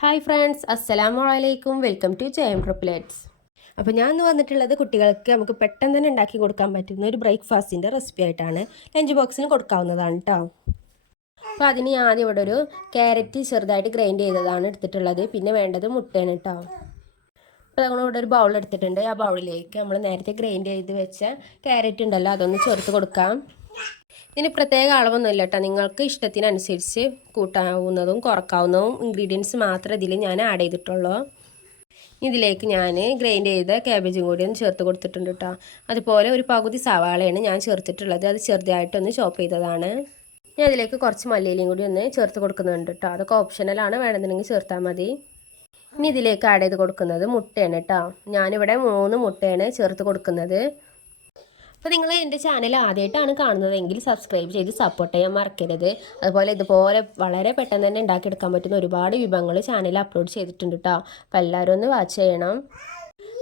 Hi friends, അസ്സലാമു അലൈക്കും. Welcome to ജയം ട്രിപ്ലെറ്റ്സ്. അപ്പോൾ ഞാൻ ഇന്ന് വന്നിട്ടുള്ളത് കുട്ടികൾക്ക് നമുക്ക് പെട്ടെന്ന് തന്നെ ഉണ്ടാക്കി കൊടുക്കാൻ പറ്റുന്ന ഒരു ബ്രേക്ക്ഫാസ്റ്റിൻ്റെ റെസിപ്പി ആയിട്ടാണ്. ലഞ്ച് ബോക്സിന് കൊടുക്കാവുന്നതാണ് കേട്ടോ. അപ്പോൾ അതിന് ആദ്യം ഇവിടെ ഒരു ക്യാരറ്റ് ചെറുതായിട്ട് ഗ്രൈൻഡ് ചെയ്തതാണ് എടുത്തിട്ടുള്ളത്. പിന്നെ വേണ്ടത് മുട്ടയാണ് കേട്ടോ. അപ്പോൾ നമ്മൾ ഇവിടെ ഒരു ബൗൾ എടുത്തിട്ടുണ്ട്. ആ ബൗളിലേക്ക് നമ്മൾ നേരത്തെ ഗ്രൈൻഡ് ചെയ്ത് വെച്ച ക്യാരറ്റ് ഉണ്ടല്ലോ, അതൊന്ന് ചേർത്ത് കൊടുക്കാം. ഇതിന് പ്രത്യേക അളവൊന്നുമില്ല കേട്ടോ. നിങ്ങൾക്ക് ഇഷ്ടത്തിനനുസരിച്ച് കൂട്ടാവുന്നതും കുറക്കാവുന്നതും ഇൻഗ്രീഡിയൻസ് മാത്രമേ ഇതിൽ ഞാൻ ആഡ് ചെയ്തിട്ടുള്ളൂ. ഇതിലേക്ക് ഞാൻ ഗ്രൈൻഡ് ചെയ്ത ക്യാബേജും കൂടി ഒന്ന് ചേർത്ത് കൊടുത്തിട്ടുണ്ട് കേട്ടോ. അതുപോലെ ഒരു പകുതി സവാളയാണ് ഞാൻ ചേർത്തിട്ടുള്ളത്. അത് ചെറുതായിട്ടൊന്ന് ചോപ്പ് ചെയ്തതാണ്. ഞാൻ അതിലേക്ക് കുറച്ച് മല്ലിയിലയും കൂടി ഒന്ന് ചേർത്ത് കൊടുക്കുന്നുണ്ട് കേട്ടോ. അതൊക്കെ ഓപ്ഷണലാണ്, വേണമെന്നുണ്ടെങ്കിൽ ചേർത്താൽ മതി. ഇനി ഇതിലേക്ക് ആഡ് ചെയ്ത് കൊടുക്കുന്നത് മുട്ടയാണ് കേട്ടോ. ഞാനിവിടെ 3 മുട്ടയാണ് ചേർത്ത് കൊടുക്കുന്നത്. അപ്പോൾ നിങ്ങൾ എൻ്റെ ചാനൽ ആദ്യമായിട്ടാണ് കാണുന്നതെങ്കിൽ സബ്സ്ക്രൈബ് ചെയ്ത് സപ്പോർട്ട് ചെയ്യാൻ മറക്കരുത്. അതുപോലെ ഇതുപോലെ വളരെ പെട്ടെന്ന് തന്നെ ഉണ്ടാക്കിയെടുക്കാൻ പറ്റുന്ന ഒരുപാട് വിഭവങ്ങൾ ചാനൽ അപ്ലോഡ് ചെയ്തിട്ടുണ്ട് കേട്ടോ. അപ്പോൾ എല്ലാവരും ഒന്ന് വാച്ച് ചെയ്യണം.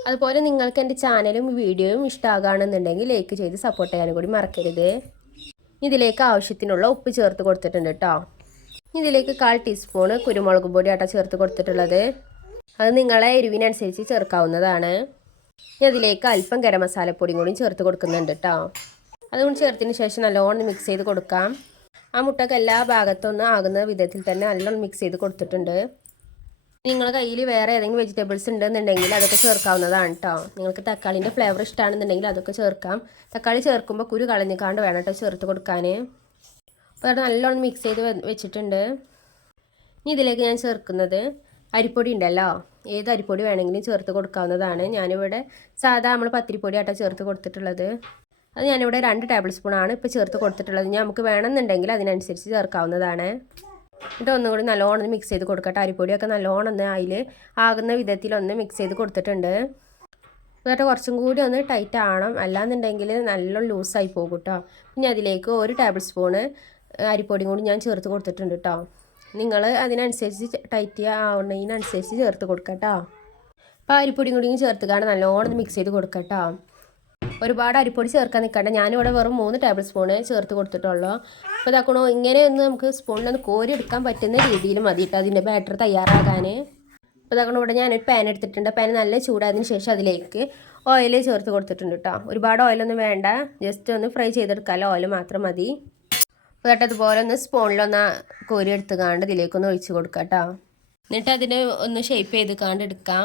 അതുപോലെ നിങ്ങൾക്ക് എൻ്റെ ചാനലും വീഡിയോയും ഇഷ്ടമാകുകയാണെന്നുണ്ടെങ്കിൽ ലൈക്ക് ചെയ്ത് സപ്പോർട്ട് ചെയ്യാനും കൂടി മറക്കരുത്. ഇതിലേക്ക് ആവശ്യത്തിനുള്ള ഉപ്പ് ചേർത്ത് കൊടുത്തിട്ടുണ്ട് കേട്ടോ. ഇതിലേക്ക് 1/4 ടീസ്പൂണ് കുരുമുളക് പൊടി ആട്ടോ ചേർത്ത് കൊടുത്തിട്ടുള്ളത്. അത് നിങ്ങളെ എരിവിനനുസരിച്ച് ചേർക്കാവുന്നതാണ്. ഇനി അതിലേക്ക് അല്പം ഗരം മസാലപ്പൊടിയും കൂടി ചേർത്ത് കൊടുക്കുന്നുണ്ട് കേട്ടോ. അതുകൊണ്ട് ചേർത്തതിന് ശേഷം നല്ലോണം മിക്സ് ചെയ്ത് കൊടുക്കാം. ആ മുട്ടക്ക് എല്ലാ ഭാഗത്തൊന്നും ആകുന്ന വിധത്തിൽ തന്നെ നല്ലോണം മിക്സ് ചെയ്ത് കൊടുത്തിട്ടുണ്ട്. നിങ്ങളുടെ കയ്യിൽ വേറെ ഏതെങ്കിലും വെജിറ്റബിൾസ് ഉണ്ടെന്നുണ്ടെങ്കിൽ അതൊക്കെ ചേർക്കാവുന്നതാണ് കേട്ടോ. നിങ്ങൾക്ക് തക്കാളിൻ്റെ ഫ്ലേവർ ഇഷ്ടമാണെന്നുണ്ടെങ്കിൽ അതൊക്കെ ചേർക്കാം. തക്കാളി ചേർക്കുമ്പോൾ കുരു കളഞ്ഞിക്കാണ്ട് വേണം കേട്ടോ ചേർത്ത് കൊടുക്കാൻ. അപ്പോൾ അത് നല്ലോണം മിക്സ് ചെയ്ത് വെച്ചിട്ടുണ്ട്. ഇനി ഇതിലേക്ക് ഞാൻ ചേർക്കുന്നത് അരിപ്പൊടി ഉണ്ടല്ലോ, ഏത് അരിപ്പൊടി വേണമെങ്കിലും ചേർത്ത് കൊടുക്കാവുന്നതാണ്. ഞാനിവിടെ സാധാ നമ്മൾ പത്തിരിപ്പൊടി ആട്ടോ ചേർത്ത് കൊടുത്തിട്ടുള്ളത്. അത് ഞാനിവിടെ 2 ടേബിൾ സ്പൂണാണ് ഇപ്പോൾ ചേർത്ത് കൊടുത്തിട്ടുള്ളത്. നമുക്ക് വേണമെന്നുണ്ടെങ്കിൽ അതിനനുസരിച്ച് ചേർക്കാവുന്നതാണ്. എന്നിട്ട് ഒന്നും കൂടി നല്ലോണം മിക്സ് ചെയ്ത് കൊടുക്കട്ടെ. അരിപ്പൊടിയൊക്കെ നല്ലോണം ഒന്ന് അതിൽ ആകുന്ന വിധത്തിലൊന്ന് മിക്സ് ചെയ്ത് കൊടുത്തിട്ടുണ്ട്. എന്നിട്ട് കുറച്ചും കൂടി ഒന്ന് ടൈറ്റ് ആവണം, അല്ലാന്നുണ്ടെങ്കിൽ നല്ലോണം ലൂസായി പോകും കേട്ടോ. പിന്നെ അതിലേക്ക് 1 ടേബിൾ സ്പൂണ് അരിപ്പൊടിയും കൂടി ഞാൻ ചേർത്ത് കൊടുത്തിട്ടുണ്ട് കേട്ടോ. നിങ്ങൾ അതിനനുസരിച്ച് ടൈറ്റ് ആവുന്നതിനനുസരിച്ച് ചേർത്ത് കൊടുക്കട്ടോ. അപ്പോൾ അരിപ്പൊടിയും കൂടി ചേർത്തുകൊണ്ട് നല്ലോണം മിക്സ് ചെയ്ത് കൊടുക്കട്ടോ. ഒരുപാട് അരിപ്പൊടി ചേർക്കാൻ നിൽക്കണ്ട. ഞാനിവിടെ വെറും 3 ടേബിൾ സ്പൂണ് ചേർത്ത് കൊടുത്തിട്ടുള്ളൂ. അപ്പോൾ ഇതാക്കണോ ഇങ്ങനെ ഒന്ന് നമുക്ക് സ്പൂണിലൊന്ന് കോരി എടുക്കാൻ പറ്റുന്ന രീതിയിൽ മതി കേട്ടോ അതിൻ്റെ ബാറ്റർ തയ്യാറാക്കാൻ. അപ്പോൾ ഇതാക്കണോ ഇവിടെ ഞാനൊരു പാൻ എടുത്തിട്ടുണ്ട്. പാൻ നല്ല ചൂടായതിന് ശേഷം അതിലേക്ക് ഓയിൽ ചേർത്ത് കൊടുത്തിട്ടുണ്ട് കേട്ടോ. ഒരുപാട് ഓയിലൊന്നും വേണ്ട, ജസ്റ്റ് ഒന്ന് ഫ്രൈ ചെയ്തെടുക്കാമല്ലോ, ഓയിൽ മാത്രം മതി. എന്നിട്ട് അതുപോലെ ഒന്ന് സ്പൂണിലൊന്ന് കോരി എടുത്തുകൊണ്ട് ഇതിലേക്കൊന്ന് ഒഴിച്ച് കൊടുക്കാം കേട്ടോ. എന്നിട്ട് അതിന് ഒന്ന് ഷേപ്പ് ചെയ്ത് എടുക്കാം.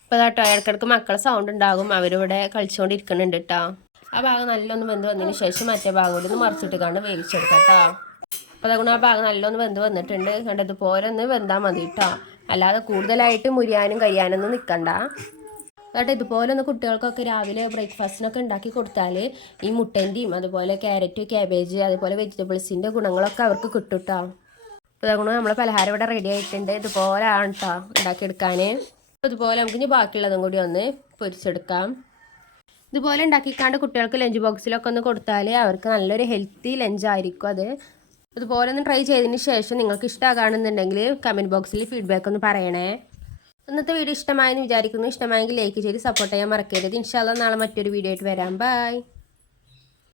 അപ്പോൾ കേട്ടോ ഇടയ്ക്കിടയ്ക്ക് മക്കളെ സൗണ്ട് ഉണ്ടാകും, അവരിവിടെ കളിച്ചുകൊണ്ടിരിക്കുന്നുണ്ട് കേട്ടോ. ആ ഭാഗം നല്ലൊന്ന് വെന്ത് വന്നതിന് ശേഷം മറ്റേ ഭാഗം കൂടി ഒന്ന് മറിച്ചിട്ട് വേവിച്ചെടുക്കാം കേട്ടോ. അപ്പോൾ അതുകൊണ്ട് ആ ഭാഗം നല്ലൊന്ന് വെന്ത് വന്നിട്ടുണ്ട്. കണ്ടതുപോലെ ഒന്ന് വെന്താൽ മതി കേട്ടോ. അല്ലാതെ കൂടുതലായിട്ട് മുരിയാനും കരിയാനൊന്നും നിൽക്കണ്ട. എന്നിട്ട് ഇതുപോലെ ഒന്ന് കുട്ടികൾക്കൊക്കെ രാവിലെ ബ്രേക്ക്ഫാസ്റ്റിനൊക്കെ ഉണ്ടാക്കി കൊടുത്താൽ ഈ മുട്ടൻ്റെയും അതുപോലെ ക്യാരറ്റ്, ക്യാബേജ്, അതുപോലെ വെജിറ്റബിൾസിൻ്റെ ഗുണങ്ങളൊക്കെ അവർക്ക് കിട്ടും കേട്ടോ. അപ്പോൾ അതുകൊണ്ട് നമ്മളെ പലഹാരം ഇവിടെ റെഡി ആയിട്ടുണ്ട്. ഇതുപോലെ ആണ് കേട്ടോ ഉണ്ടാക്കിയെടുക്കാൻ. അതുപോലെ നമുക്ക് ഇനി ബാക്കിയുള്ളതും കൂടി ഒന്ന് പൊരിച്ചെടുക്കാം. ഇതുപോലെ ഉണ്ടാക്കിക്കാണ്ട് കുട്ടികൾക്ക് ലഞ്ച് ബോക്സിലൊക്കെ ഒന്ന് കൊടുത്താൽ അവർക്ക് നല്ലൊരു ഹെൽത്തി ലഞ്ചായിരിക്കും അത്. അതുപോലെ ഒന്ന് ട്രൈ ചെയ്തതിന് ശേഷം നിങ്ങൾക്ക് ഇഷ്ടമാകുകയാണെന്നുണ്ടെങ്കിൽ കമൻറ്റ് ബോക്സിൽ ഫീഡ്ബാക്ക് ഒന്ന് പറയണേ. ഇന്നത്തെ വീഡിയോ ഇഷ്ടമായെന്ന് വിചാരിക്കുന്നു. ഇഷ്ടമായെങ്കിൽ ലൈക്ക് ചെയ്ത് സപ്പോർട്ട് ചെയ്യാൻ മറക്കരുത്. ഇൻഷാ അല്ലാഹ് നാളെ മറ്റൊരു വീഡിയോ ആയിട്ട് വരാം. ബൈ.